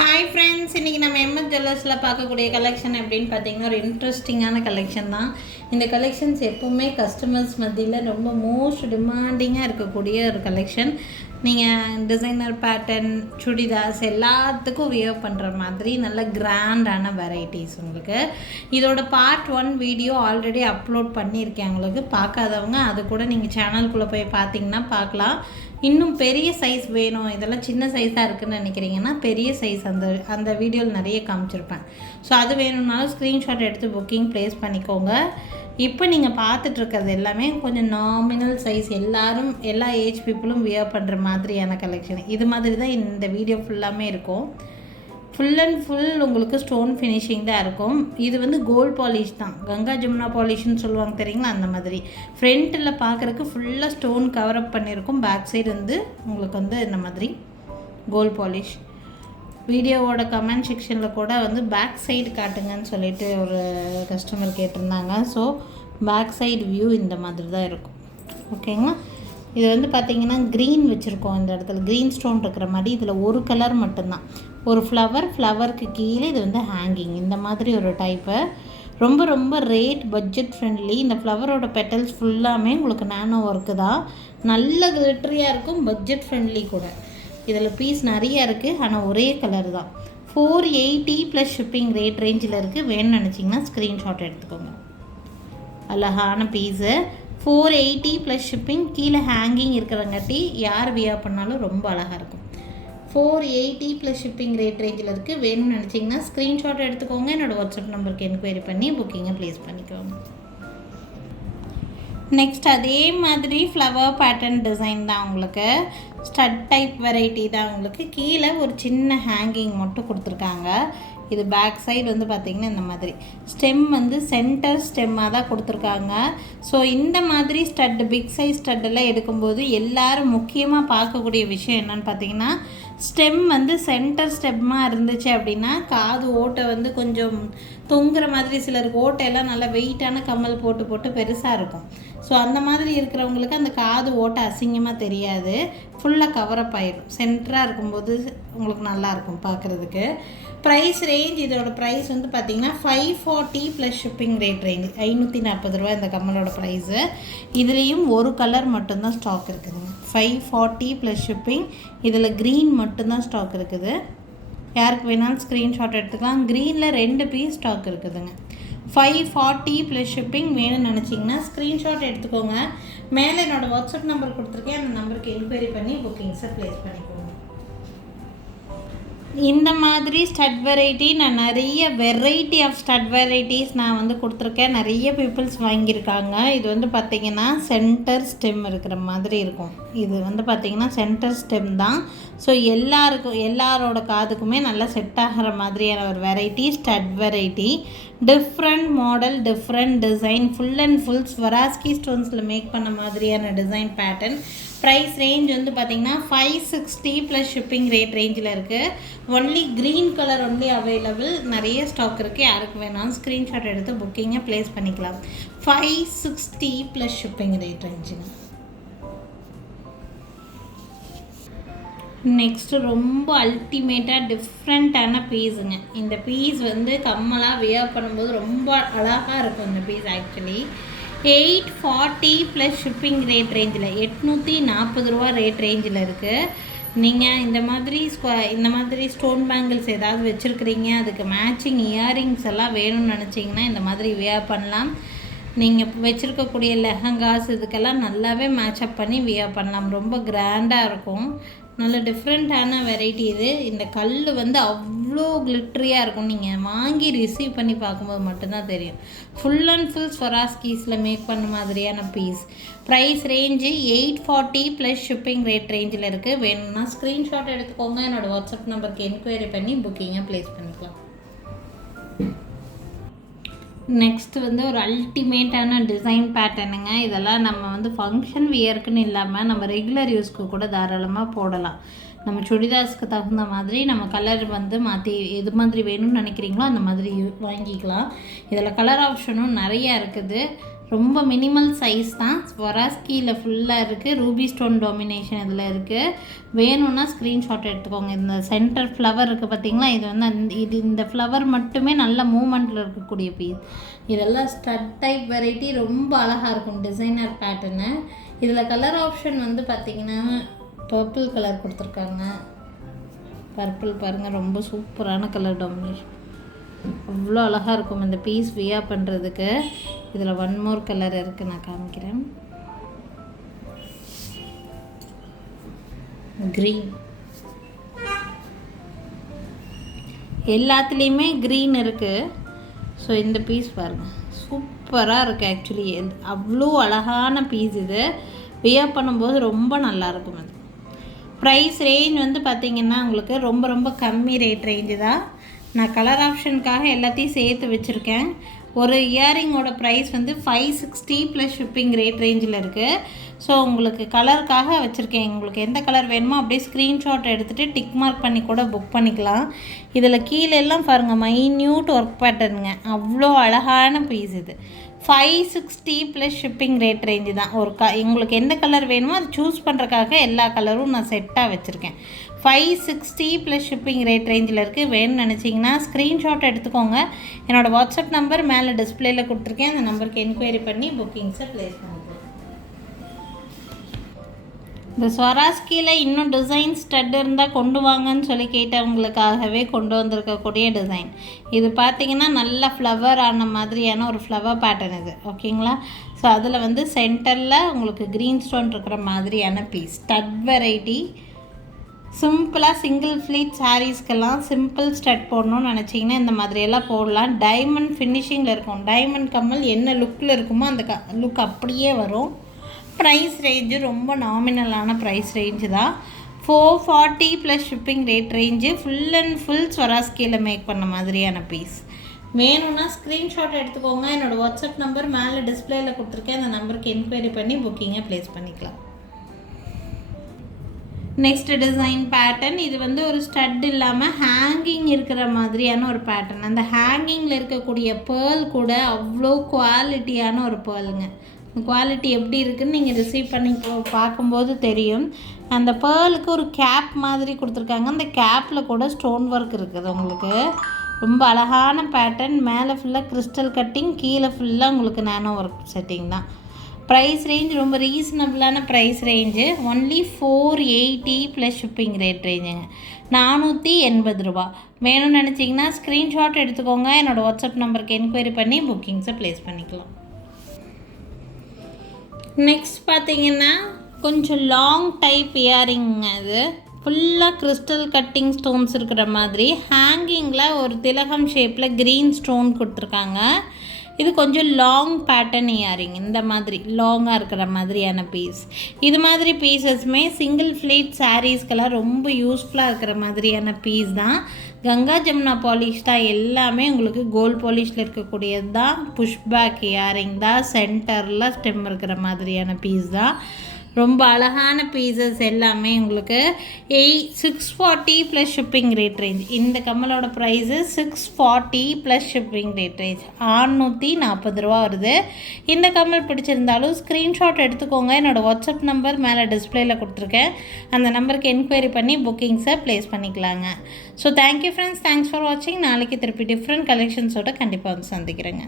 Hi friends, இன்றைக்கி நம்ம MS ஜுவல்லர்ஸில் பார்க்கக்கூடிய கலெக்ஷன் எப்படின்னு பார்த்தீங்கன்னா ஒரு இன்ட்ரெஸ்டிங்கான கலெக்ஷன் தான். இந்த கலெக்ஷன்ஸ் எப்போவுமே கஸ்டமர்ஸ் மத்தியில் ரொம்ப மோஸ்ட் டிமாண்டிங்காக இருக்கக்கூடிய ஒரு கலெக்ஷன். நீங்கள் டிசைனர் பேட்டர்ன் சுடிதார்ஸ் எல்லாத்துக்கும் வியர் பண்ணுற மாதிரி நல்ல கிராண்டான வெரைட்டிஸ் உங்களுக்கு. இதோட பார்ட் 1 வீடியோ ஆல்ரெடி அப்லோட் பண்ணியிருக்கேன். உங்களுக்கு பார்க்காதவங்க அது கூட நீங்கள் சேனலுக்குள்ளே போய் பார்த்தீங்கன்னா பார்க்கலாம். இன்னும் பெரிய சைஸ் வேணும், இதெல்லாம் சின்ன சைஸாக இருக்குதுன்னு நினைக்கிறீங்கன்னா பெரிய சைஸ் அந்த வீடியோவில் நிறைய காமிச்சிருப்பேன். ஸோ அது வேணும்னாலும் ஸ்க்ரீன்ஷாட் எடுத்து புக்கிங் ப்ளேஸ் பண்ணிக்கோங்க. இப்போ நீங்கள் பார்த்துட்ருக்கிறது எல்லாமே கொஞ்சம் நாமினல் சைஸ், எல்லா ஏஜ் பீப்புளும் வியர் பண்ணுற மாதிரியான கலெக்ஷன். இது மாதிரி தான் இந்த வீடியோ ஃபுல்லாமே இருக்கும். ஃபுல் அண்ட் ஃபுல் உங்களுக்கு ஸ்டோன் ஃபினிஷிங் தான் இருக்கும். இது வந்து கோல்ட் பாலிஷ் தான், கங்கா ஜமுனா பாலிஷ்னு சொல்லுவாங்க தெரியுங்களா, அந்த மாதிரி. ஃப்ரண்ட்டில் பார்க்குறதுக்கு ஃபுல்லாக ஸ்டோன் கவரப் பண்ணியிருக்கும். பேக் சைடு வந்து உங்களுக்கு வந்து இந்த மாதிரி கோல்ட் பாலிஷ். வீடியோவோட கமெண்ட் செக்ஷனில் கூட வந்து பேக் சைடு காட்டுங்கன்னு சொல்லிட்டு ஒரு கஸ்டமர் கேட்டிருந்தாங்க. ஸோ பேக் சைடு வியூ இந்த மாதிரி தான் இருக்கும். ஓகேங்களா. இது வந்து பார்த்திங்கன்னா க்ரீன் வச்சுருக்கோம். இந்த இடத்துல க்ரீன் ஸ்டோன் இருக்கிற மாதிரி. இதில் ஒரு கலர் மட்டும்தான், ஒரு ஃப்ளவருக்கு கீழே இது வந்து ஹேங்கிங், இந்த மாதிரி ஒரு டைப்பு. ரொம்ப ரொம்ப ரேட் பட்ஜெட் ஃப்ரெண்ட்லி. இந்த ஃப்ளவரோட பெட்டல்ஸ் ஃபுல்லாமே உங்களுக்கு நானோ ஒர்க்கு தான். நல்ல கிளிட்டரியாக இருக்கும், பட்ஜெட் ஃப்ரெண்ட்லி கூட. இதில் பீஸ் நிறையா இருக்குது, ஆனால் ஒரே கலர் தான். 480 + ஷிப்பிங் ரேட் ரேஞ்சில் இருக்குது. வேணும்னு நினச்சிங்கன்னா ஸ்க்ரீன்ஷாட் எடுத்துக்கோங்க. அழகான பீஸு. 480 + ஷிப்பிங். கீழே ஹேங்கிங் இருக்கிறங்காட்டி யார் வியர் பண்ணாலும் ரொம்ப அழகாக இருக்கும். 480 + ஷிப்பிங் ரேட் ரேஞ்சில் இருக்குது. வேணும்னு நினச்சிங்கன்னா ஸ்க்ரீன்ஷாட் எடுத்துக்கோங்க. என்னோடய வாட்ஸ்அப் நம்பருக்கு என்கொயரி பண்ணி புக்கிங்கை ப்ளேஸ் பண்ணிக்கோங்க. நெக்ஸ்ட் அதே மாதிரி ஃப்ளவர் பேட்டர்ன் டிசைன் தான் உங்களுக்கு. ஸ்டட் டைப் வெரைட்டி தான் உங்களுக்கு. கீழே ஒரு சின்ன ஹேங்கிங் மட்டும் கொடுத்துருக்காங்க. இது பேக் சைடு வந்து பார்த்திங்கன்னா இந்த மாதிரி ஸ்டெம் வந்து சென்டர் ஸ்டெம்மாக தான் கொடுத்துருக்காங்க. ஸோ இந்த மாதிரி ஸ்டட்டு, பிக் சைஸ் ஸ்டட்டெல்லாம் எடுக்கும்போது எல்லோரும் முக்கியமாக பார்க்கக்கூடிய விஷயம் என்னென்னு பார்த்தீங்கன்னா, ஸ்டெம் வந்து சென்டர் ஸ்டெம்மாக இருந்துச்சு அப்படின்னா காது ஓட்டை வந்து கொஞ்சம் தொங்குற மாதிரி, சிலருக்கு ஓட்டையெல்லாம் நல்லா வெயிட்டான கம்மல் போட்டு பெருசாக இருக்கும். ஸோ அந்த மாதிரி இருக்கிறவங்களுக்கு அந்த காது ஓட்டை அசிங்கமாக தெரியாது, ஃபுல்லாக கவரப் ஆயிடும். சென்டராக இருக்கும்போது உங்களுக்கு நல்லாயிருக்கும் பார்க்குறதுக்கு. ப்ரைஸ் ரேஞ்ச், இதோட ப்ரைஸ் வந்து பார்த்திங்கன்னா 540 + ஷிப்பிங் ரேட் ரேஞ்ச். 540 ரூபா இந்த கம்மலோட ப்ரைஸு. இதுலேயும் ஒரு கலர் மட்டும்தான் ஸ்டாக் இருக்குதுங்க. 540 + ஷிப்பிங். இதில் க்ரீன் மட்டும்தான் ஸ்டாக் இருக்குது. யாருக்கு வேணாலும் ஸ்க்ரீன்ஷாட் எடுத்துக்கலாம். க்ரீனில் 2 பீஸ் ஸ்டாக் இருக்குதுங்க. 540 + ஷிப்பிங். வேணும்னு நினச்சிங்கன்னா ஸ்க்ரீன்ஷாட் எடுத்துக்கோங்க. மேலே என்னோடய வாட்ஸ்அப் நம்பர் கொடுத்துருக்கேன், அந்த நம்பருக்கு என்கொயரி பண்ணி புக்கிங்ஸை ப்ளேஸ் பண்ணிக்கோங்க. இந்த மாதிரி ஸ்டட் வெரைட்டி நான் நிறைய வெரைட்டி ஆஃப் ஸ்டட் வெரைட்டிஸ் நான் வந்து கொடுத்துருக்கேன். நிறைய பீப்புள்ஸ் வாங்கியிருக்காங்க. இது வந்து பார்த்திங்கன்னா சென்டர் ஸ்டெம் இருக்கிற மாதிரி இருக்கும். இது வந்து பார்த்திங்கன்னா சென்டர் ஸ்டெம் தான். ஸோ எல்லாரோட காதுக்குமே நல்லா செட் ஆகிற மாதிரியான ஒரு variety, stud variety. Different model, different design, full and full Swarovski ஸ்டோன்ஸில் மேக் பண்ண மாதிரியான டிசைன் பேட்டர்ன். ப்ரைஸ் ரேஞ்ச் வந்து பார்த்திங்கன்னா 560 + ஷிப்பிங் ரேட் ரேஞ்சில் இருக்குது. Only green colour only available. நிறைய ஸ்டாக் இருக்குது. யாருக்கு வேணாலும் ஸ்க்ரீன்ஷாட் எடுத்து புக்கிங்கை ப்ளேஸ் பண்ணிக்கலாம். 560 + ஷிப்பிங் ரேட் ரேஞ்சுங்க. நெக்ஸ்ட்டு ரொம்ப அல்டிமேட்டாக டிஃப்ரெண்ட்டான பீஸுங்க. இந்த பீஸ் வந்து கம்மலாக வியர் பண்ணும்போது ரொம்ப அழகாக இருக்கும். இந்த பீஸ் ஆக்சுவலி 840 + ஷிப்பிங் ரேட் ரேஞ்சில், 840 ரூபா ரேட் ரேஞ்சில் இருக்குது. நீங்கள் இந்த மாதிரி ஸ்டோன் பேங்கிள்ஸ் ஏதாவது வச்சுருக்கிறீங்க, அதுக்கு மேட்சிங் இயரிங்ஸ் எல்லாம் வேணும்னு நினச்சிங்கன்னா இந்த மாதிரி வியர் பண்ணலாம். நீங்கள் வச்சுருக்கக்கூடிய லெஹங்காஸ் இதுக்கெல்லாம் நல்லாவே மேட்சப் பண்ணி வியர் பண்ணலாம். ரொம்ப கிராண்டாக இருக்கும். நல்ல டிஃப்ரெண்ட்டான வெரைட்டி இது. இந்த கல் வந்து அவ்வளோ கிளிட்ரியாக இருக்கும். நீங்கள் வாங்கி ரிசீவ் பண்ணி பார்க்கும்போது மட்டும்தான் தெரியும். ஃபுல் அண்ட் ஃபுல் ஸ்வராஸ்கீஸில் மேக் பண்ண மாதிரியான piece. Price range 840 + shipping rate ரேஞ்சில் இருக்குது. வேணும்னா ஸ்க்ரீன்ஷாட் எடுத்துக்கோங்க. என்னோடய வாட்ஸ்அப் நம்பருக்கு என்கொயரி பண்ணி புக்கிங்கை ப்ளேஸ் பண்ணிக்கலாம். நெக்ஸ்ட்டு வந்து ஒரு அல்டிமேட்டான டிசைன் பேட்டர்னுங்க. இதெல்லாம் நம்ம வந்து ஃபங்க்ஷன் வியர்க்குன்னு இல்லாமல் நம்ம ரெகுலர் யூஸ்க்கு கூட தாராளமாக போடலாம். நம்ம சுடிதார்ஸ்க்கு தகுந்த மாதிரி நம்ம கலர் வந்து மாற்றி எது மாதிரி வேணும்னு நினைக்கிறீங்களோ அந்த மாதிரி வாங்கிக்கலாம். இதில் கலர் ஆப்ஷனும் நிறையா இருக்குது. ரொம்ப மினிமல் சைஸ் தான். ஸ்வராஸ்கியில் ஃபுல்லாக இருக்குது. ரூபி ஸ்டோன் டாமினேஷன் இதில் இருக்குது. வேணும்னா ஸ்க்ரீன்ஷாட் எடுத்துக்கோங்க. இந்த சென்டர் ஃப்ளவர் இருக்குது பார்த்திங்களா, இது வந்து இந்த ஃப்ளவர் மட்டுமே நல்ல மூமெண்ட்டில் இருக்கக்கூடிய பீஸ். இதெல்லாம் ஸ்டட் டைப் வெரைட்டி, ரொம்ப அழகாக இருக்கும் டிசைனர் பேட்டர்னு. இதில் கலர் ஆப்ஷன் வந்து பார்த்திங்கன்னா பர்பிள் கலர் கொடுத்துருக்காங்க. பர்பிள் பாருங்கள், ரொம்ப சூப்பரான கலர் டாமினேஷன், அவ்வளோ அழகாக இருக்கும் இந்த பீஸ் வியா பண்ணுறதுக்கு. இதில் ஒன் மோர் கலர் இருக்குது, நான் காமிக்கிறேன். க்ரீன், எல்லாத்துலேயுமே க்ரீன் இருக்குது. ஸோ இந்த பீஸ் பாருங்கள், சூப்பராக இருக்குது. ஆக்சுவலி அவ்வளோ அழகான பீஸ். இது வியா பண்ணும்போது ரொம்ப நல்லாயிருக்கும். அது ப்ரைஸ் ரேஞ்ச் வந்து பார்த்திங்கன்னா உங்களுக்கு ரொம்ப ரொம்ப கம்மி ரேட் ரேஞ்சு தான். நான் கலர் ஆப்ஷனுக்காக எல்லாத்தையும் சேர்த்து வச்சுருக்கேன். ஒரு இயரிங்கோட ப்ரைஸ் வந்து 560 ப்ளஸ் ஷிப்பிங் ரேட் ரேஞ்சில் இருக்குது. ஸோ உங்களுக்கு கலருக்காக வச்சுருக்கேன். உங்களுக்கு எந்த கலர் வேணுமோ அப்படியே ஸ்க்ரீன்ஷாட் எடுத்துகிட்டு டிக் மார்க் பண்ணி கூட புக் பண்ணிக்கலாம். இதில் கீழெல்லாம் பாருங்கள், மைன்யூட் ஒர்க் பேட்டர்னுங்க, அவ்வளோ அழகான பீஸ். இது 560 ப்ளஸ் ஷிப்பிங் ரேட் ரேஞ்சு தான். உங்களுக்கு எந்த கலர் வேணுமோ அது சூஸ் பண்ணுறக்காக எல்லா கலரும் நான் செட்டாக வச்சுருக்கேன். 560 ப்ளஸ் ஷிப்பிங் ரேட் ரேஞ்சில் இருக்குது. வேணும்னு நினச்சிங்கன்னா ஸ்க்ரீன்ஷாட் எடுத்துக்கோங்க. என்னோடய வாட்ஸ்அப் நம்பர் மேலே டிஸ்பிளேயில் கொடுத்துருக்கேன். அந்த நம்பருக்கு என்கொயரி பண்ணி புக்கிங்ஸை ப்ளேஸ் பண்ணிக்கலாம். இந்த ஸ்வராஸ்கியில் இன்னும் டிசைன் ஸ்டட் இருந்தால் கொண்டு வாங்கன்னு சொல்லி கேட்டவங்களுக்காகவே கொண்டு வந்திருக்கக்கூடிய டிசைன் இது. பார்த்திங்கன்னா நல்ல ஃப்ளவர் ஆன மாதிரியான ஒரு ஃப்ளவர் பேட்டர்ன் இது, ஓகேங்களா? ஸோ அதில் வந்து சென்டரில் உங்களுக்கு க்ரீன் ஸ்டோன் இருக்கிற மாதிரியான பீஸ், ஸ்டட் வெரைட்டி. சிம்பிளாக சிங்கிள் ஃப்ளீட் சாரீஸ்க்கெல்லாம் சிம்பிள் ஸ்டட் போடணும்னு நினச்சிங்கன்னா இந்த மாதிரியெல்லாம் போடலாம். டைமண்ட் ஃபினிஷிங்கில் இருக்கும். டைமண்ட் கம்மல் என்ன லுக்கில் இருக்குமோ அந்த லுக் அப்படியே வரும். ப்ரைஸ் ரேஞ்சு ரொம்ப நாமினலான ப்ரைஸ் ரேஞ்சு தான். 440 plus shipping rate range. Full and full ஸ்வராஸ்கியில் மேக் பண்ண மாதிரியான பீஸ். வேணும்னா ஸ்க்ரீன்ஷாட் எடுத்துக்கோங்க. என்னோடய வாட்ஸ்அப் நம்பர் மேலே டிஸ்பிளேயில் கொடுத்துருக்கேன். அந்த நம்பருக்கு என்கொயரி பண்ணி புக்கிங்கை ப்ளேஸ் பண்ணிக்கலாம். நெக்ஸ்ட் டிசைன் பேட்டர்ன், இது வந்து ஒரு ஸ்டட் இல்லாமல் ஹேங்கிங் இருக்கிற மாதிரியான ஒரு பேட்டர்ன். அந்த ஹேங்கிங்கில் இருக்கக்கூடிய பேர்ல் கூட அவ்வளோ குவாலிட்டியான ஒரு பேர்லுங்க. குவாலிட்டி எப்படி இருக்குதுன்னு நீங்கள் ரிசீவ் பண்ணி பார்க்கும்போது தெரியும். அந்த பேர்லுக்கு ஒரு கேப் மாதிரி கொடுத்துருக்காங்க. அந்த கேப்பில் கூட ஸ்டோன் ஒர்க் இருக்குது. உங்களுக்கு ரொம்ப அழகான பேட்டர்ன். மேலே ஃபுல்லாக கிறிஸ்டல் கட்டிங், கீழே ஃபுல்லாக உங்களுக்கு நானோ ஒர்க் செட்டிங் தான். ப்ரைஸ் ரேஞ்ச் ரொம்ப ரீசனபிளான price range. Only 480 plus shipping rate ரேஞ்சுங்க. 480 ரூபா. வேணும்னு நினச்சிங்கன்னா ஸ்க்ரீன்ஷாட் எடுத்துக்கோங்க. என்னோடய வாட்ஸ்அப் நம்பருக்கு என்கொயரி பண்ணி புக்கிங்ஸை ப்ளேஸ் பண்ணிக்கலாம். நெக்ஸ்ட் பார்த்திங்கன்னா கொஞ்சம் லாங் டைப் இயரிங். அது ஃபுல்லாக கிறிஸ்டல் கட்டிங் ஸ்டோன்ஸ் இருக்கிற மாதிரி ஹேங்கிங்கில் ஒரு திலகம் ஷேப்பில் க்ரீன் ஸ்டோன் கொடுத்துருக்காங்க. இது கொஞ்சம் லாங் பேட்டர்ன் இயரிங், இந்த மாதிரி லாங்காக இருக்கிற மாதிரியான பீஸ். இது மாதிரி பீசஸ்மே சிங்கிள் ஃப்ளீட் சாரீஸ்க்கெல்லாம் ரொம்ப யூஸ்ஃபுல்லாக இருக்கிற மாதிரியான பீஸ் தான். கங்கா ஜமுனா பாலிஷ் தான். எல்லாமே உங்களுக்கு கோல்ட் பாலிஷில் இருக்கக்கூடியது தான். புஷ்பேக் இயரிங் தான். சென்டரில் ஸ்டெம் இருக்கிற மாதிரியான பீஸ் தான். ரொம்ப அழகான பீசஸ் எல்லாமே உங்களுக்கு 640 ப்ளஸ் ஷிப்பிங் ரேட் ரேஞ்ச். இந்த கம்மலோட price 640 plus shipping rate range. 640 ரூபா வருது. இந்த கம்மல் பிடிச்சிருந்தாலும் ஸ்க்ரீன்ஷாட் எடுத்துக்கோங்க. என்னோடய வாட்ஸ்அப் நம்பர் மேலே டிஸ்பிளேயில் கொடுத்துருக்கேன். அந்த நம்பருக்கு என்கொயரி பண்ணி புக்கிங்ஸை ப்ளேஸ் பண்ணிக்கலாங்க. So thank you friends, thanks for வாட்சிங். நாளைக்கு திருப்பி டிஃப்ரெண்ட் கலெக்ஷன்ஸோட கண்டிப்பாக வந்து சந்திக்கிறேங்க.